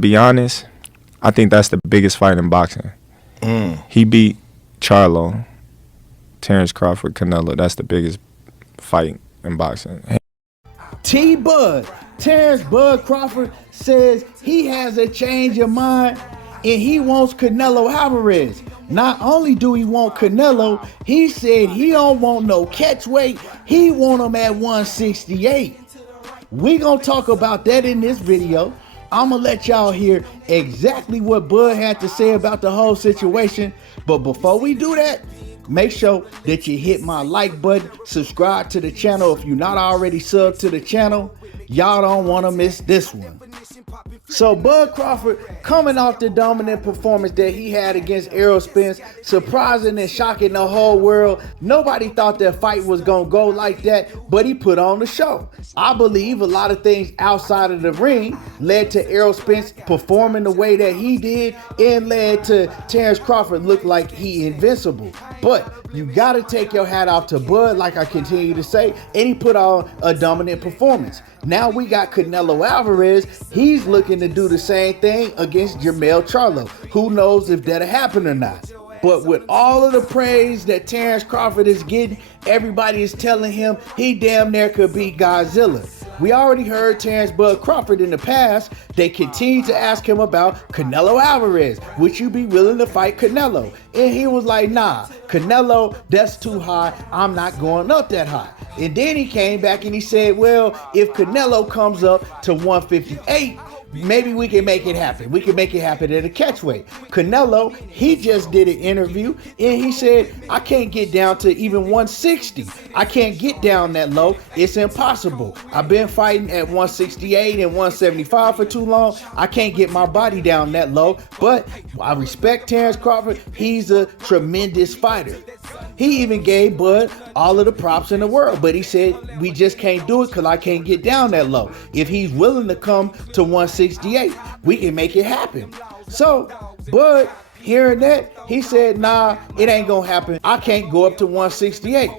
Be honest, I think that's the biggest fight in boxing. He beat Charlo, Terence Crawford, Canelo. That's the biggest fight in boxing. T-Bud, Terence Bud Crawford says he has a change of mind and he wants Canelo Alvarez. Not only do he want Canelo, he said he don't want no catch weight. He want him at 168. We gonna talk about that in this video. I'm gonna let y'all hear exactly what Bud had to say about the whole situation. But before we do that, make sure that you hit my like button, subscribe to the channel if you're not already subbed to the channel. Y'all don't want to miss this one. So Bud Crawford, coming off the dominant performance that he had against Errol Spence, surprising and shocking the whole world. Nobody thought that fight was going to go like that, but he put on the show. I believe a lot of things outside of the ring led to Errol Spence performing the way that he did and led to Terence Crawford look like he invincible. But you got to take your hat off to Bud, like I continue to say, and he put on a dominant performance. Now we got Canelo Alvarez. He's looking to do the same thing against Jermell Charlo. Who knows if that'll happen or not. But with all of the praise that Terence Crawford is getting, everybody is telling him he damn near could be Godzilla. We already heard Terence Bud Crawford in the past. They continue to ask him about Canelo Alvarez. Would you be willing to fight Canelo? And he was like, nah, Canelo, that's too high. I'm not going up that high. And then he came back and he said, well, if Canelo comes up to 158, maybe we can make it happen. We can make it happen at a catchweight. Canelo, he just did an interview and he said, I can't get down to even 160. I can't get down that low. It's impossible. I've been fighting at 168 and 175 for too long. I can't get my body down that low. But I respect Terence Crawford. He's a tremendous fighter. He even gave Bud all of the props in the world, but he said, we just can't do it because I can't get down that low. If he's willing to come to 168, we can make it happen. So Bud, hearing that, he said, nah, it ain't gonna happen. I can't go up to 168.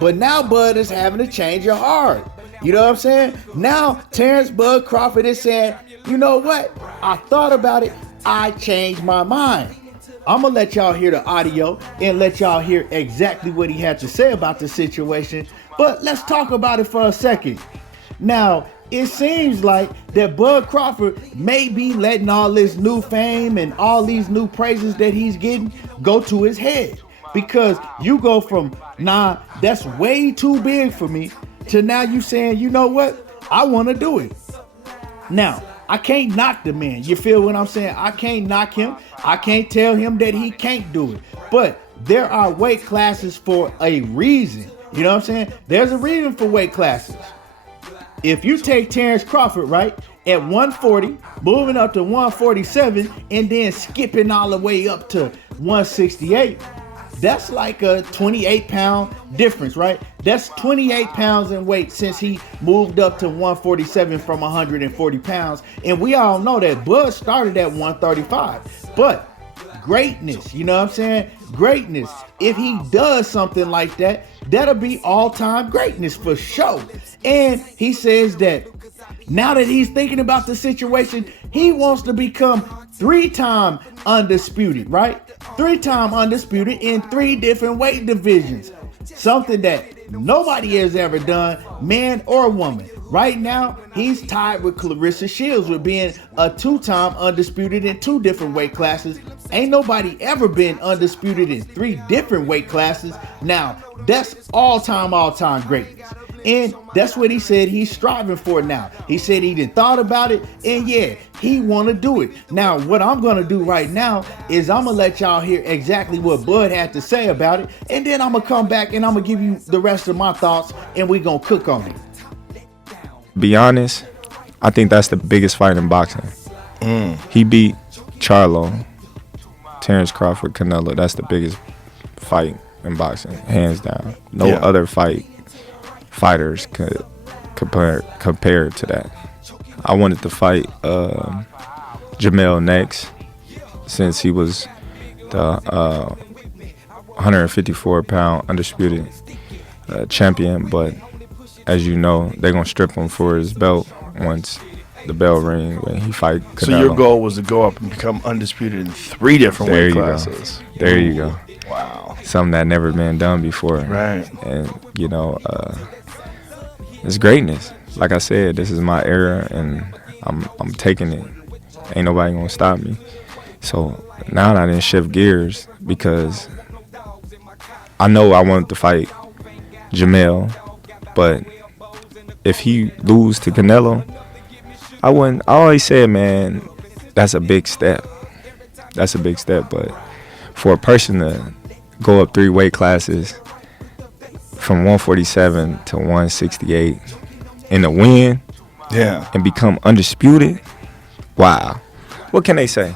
But now Bud is having a change of heart. You know what I'm saying? Now Terence Bud Crawford is saying, you know what? I thought about it. I changed my mind. I'm gonna let y'all hear the audio and let y'all hear exactly what he had to say about the situation. But let's talk about it for a second. Now, it seems like that Bud Crawford may be letting all this new fame and all these new praises that he's getting go to his head. Because you go from, nah, that's way too big for me, to now you saying, you know what? I want to do it. Now, I can't knock the man. You feel what I'm saying? I can't knock him. I can't tell him that he can't do it. But there are weight classes for a reason. You know what I'm saying? There's a reason for weight classes. If you take Terence Crawford, right, at 140, moving up to 147, and then skipping all the way up to 168, that's like a 28-pound difference, right? That's 28 pounds in weight since he moved up to 147 from 140 pounds. And we all know that Bud started at 135. But greatness, you know what I'm saying? Greatness. If he does something like that, that'll be all-time greatness for sure. And he says that now that he's thinking about the situation, he wants to become 3-time undisputed, right? 3-time undisputed in 3 different weight divisions. Something that nobody has ever done, man or woman. Right now, he's tied with Clarissa Shields with being a 2-time undisputed in 2 different weight classes. Ain't nobody ever been undisputed in 3 different weight classes. Now, that's all-time greatness. And that's what he said he's striving for now. He said he done thought about it, and yeah, he want to do it. Now, what I'm going to do right now is I'm going to let y'all hear exactly what Bud had to say about it, and then I'm going to come back and I'm going to give you the rest of my thoughts, and we're going to cook on it. Be honest, I think that's the biggest fight in boxing. He beat Charlo, Terence Crawford, Canelo. That's the biggest fight in boxing, hands down. No other fighters could compare to that. I wanted to fight Jermell next, since he was the 154-pound undisputed champion. But as you know, they're gonna strip him for his belt once the bell ring when he fight Canelo. So your goal was to go up and become undisputed in 3 different weight classes. There you go. Wow. Something that never been done before. Right. And, you know, it's greatness. Like I said, this is my era, and I'm taking it. Ain't nobody gonna stop me. So now I didn't shift gears because I know I wanted to fight Jamel, but if he lose to Canelo, I always said, man, that's a big step. That's a big step. But for a person to go up 3 weight classes from 147 to 168 and to win, and become undisputed, wow. What can they say?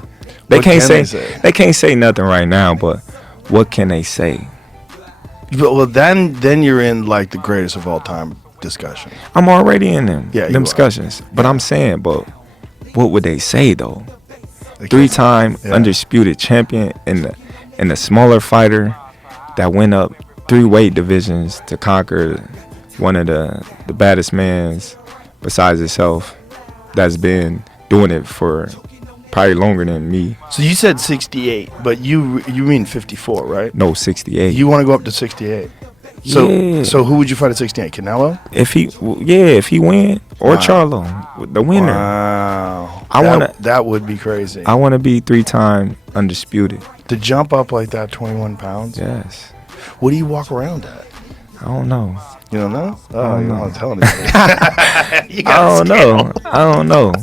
They can't say nothing right now, but what can they say? Well, then you're in like the greatest of all time discussion. I'm already in them discussions. Are. But I'm saying, but what would they say though? 3-time undisputed champion and the smaller fighter that went up 3 weight divisions to conquer one of the baddest mans besides himself that's been doing it for probably longer than me. So you said 68, but you mean 54, right? No, 68. You want to go up to 68. So who would you fight at 68? Canelo? If he win, or Charlo, the winner. Wow. That would be crazy. I want to be 3-time undisputed. To jump up like that, 21 pounds? Yes. What do you walk around at? I don't know. You don't know? Oh, you don't want to tell anybody. I don't know.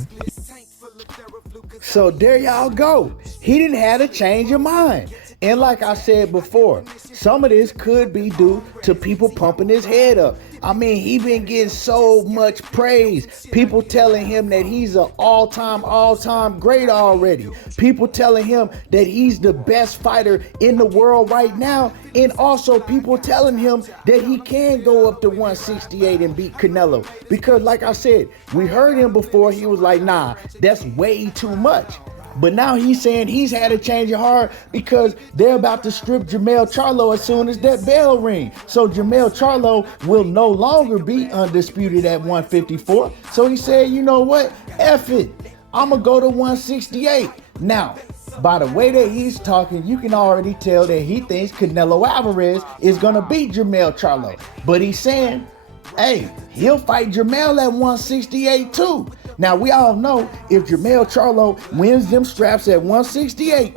So there y'all go. He didn't have to change your mind. And like I said before, some of this could be due to people pumping his head up. I mean, he been getting so much praise. People telling him that he's an all-time great already. People telling him that he's the best fighter in the world right now. And also people telling him that he can go up to 168 and beat Canelo. Because like I said, we heard him before. He was like, nah, that's way too much. But now he's saying he's had a change of heart because they're about to strip Jermell Charlo as soon as that bell ring. So Jermell Charlo will no longer be undisputed at 154. So he said, you know what? F it. I'm going to go to 168. Now, by the way that he's talking, you can already tell that he thinks Canelo Alvarez is going to beat Jermell Charlo. But he's saying, hey, he'll fight Jermell at 168 too. Now, we all know if Jermell Charlo wins them straps at 168,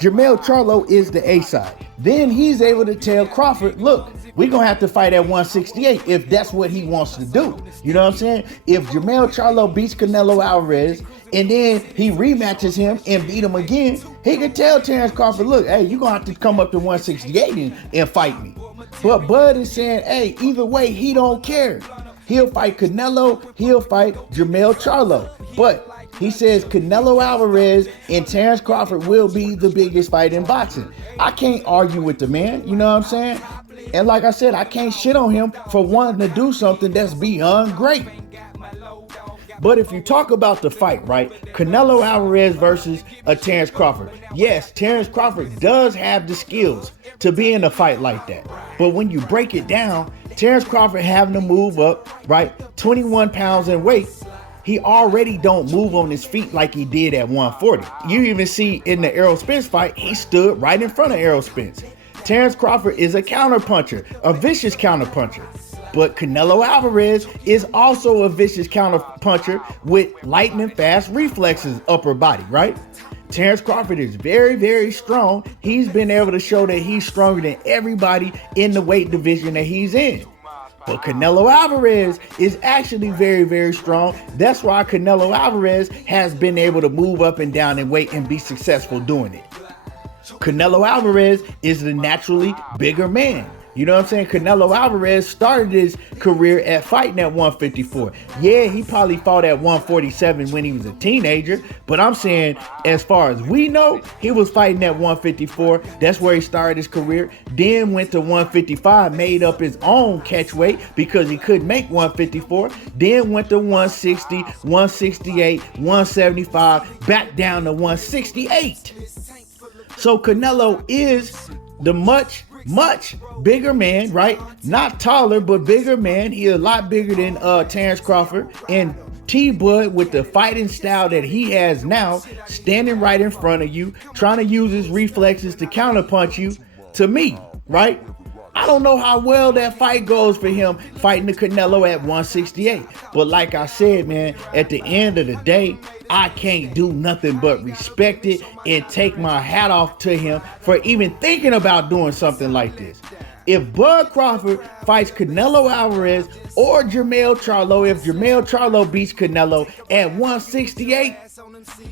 Jermell Charlo is the A-side. Then he's able to tell Crawford, look, we're going to have to fight at 168 if that's what he wants to do. You know what I'm saying? If Jermell Charlo beats Canelo Alvarez and then he rematches him and beat him again, he can tell Terence Crawford, look, hey, you're going to have to come up to 168 and fight me. But Bud is saying, hey, either way, he don't care. He'll fight Canelo, he'll fight Jermell Charlo. But he says Canelo Alvarez and Terence Crawford will be the biggest fight in boxing. I can't argue with the man, you know what I'm saying? And like I said, I can't shit on him for wanting to do something that's beyond great. But if you talk about the fight, right? Canelo Alvarez versus Terence Crawford. Yes, Terence Crawford does have the skills to be in a fight like that. But when you break it down, Terence Crawford having to move up, right? 21 pounds in weight. He already don't move on his feet like he did at 140. You even see in the Errol Spence fight, he stood right in front of Errol Spence. Terence Crawford is a counterpuncher, a vicious counterpuncher. But Canelo Alvarez is also a vicious counterpuncher with lightning fast reflexes, upper body, right? Terence Crawford is very, very strong. He's been able to show that he's stronger than everybody in the weight division that he's in. But Canelo Alvarez is actually very, very strong. That's why Canelo Alvarez has been able to move up and down in weight and be successful doing it. Canelo Alvarez is the naturally bigger man. You know what I'm saying? Canelo Alvarez started his career at fighting at 154. Yeah, he probably fought at 147 when he was a teenager, but I'm saying as far as we know, he was fighting at 154. That's where he started his career. Then went to 155, made up his own catch weight because he couldn't make 154. Then went to 160, 168, 175, back down to 168. So Canelo is the much bigger man, right? Not taller, but bigger man. He a lot bigger than Terence Crawford and T-Bud, with the fighting style that he has now, standing right in front of you, trying to use his reflexes to counterpunch you, to me, right? I don't know how well that fight goes for him fighting the Canelo at 168. But like I said, man, at the end of the day, I can't do nothing but respect it and take my hat off to him for even thinking about doing something like this. If Bud Crawford fights Canelo Alvarez or Jermell Charlo, if Jermell Charlo beats Canelo at 168,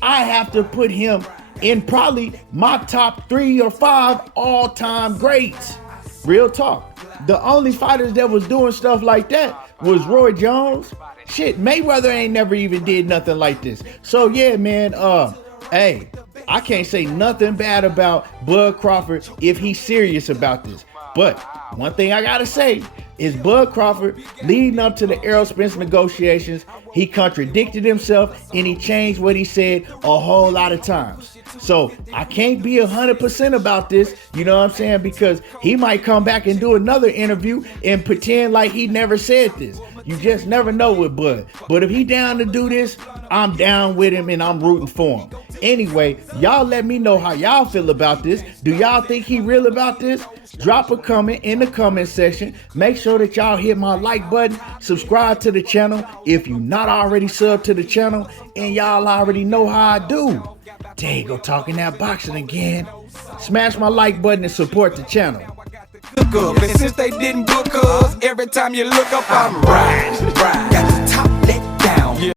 I have to put him in probably my top 3 or 5 all-time greats. Real talk. The only fighters that was doing stuff like that was Roy Jones. Shit, Mayweather ain't never even did nothing like this. So yeah, man, hey, I can't say nothing bad about Bud Crawford if he's serious about this. But one thing I gotta say is Bud Crawford, leading up to the Errol Spence negotiations, he contradicted himself and he changed what he said a whole lot of times. So I can't be 100% about this, you know what I'm saying? Because he might come back and do another interview and pretend like he never said this. You just never know with Bud. But if he down to do this, I'm down with him and I'm rooting for him. Anyway, y'all let me know how y'all feel about this. Do y'all think he real about this? Drop a comment in the comment section. Make sure that y'all hit my like button. Subscribe to the channel if you not already subbed to the channel. And y'all already know how I do. There you go, talking that boxing again. Smash my like button and support the channel. And since they didn't book us, every time you look up, I'm riding.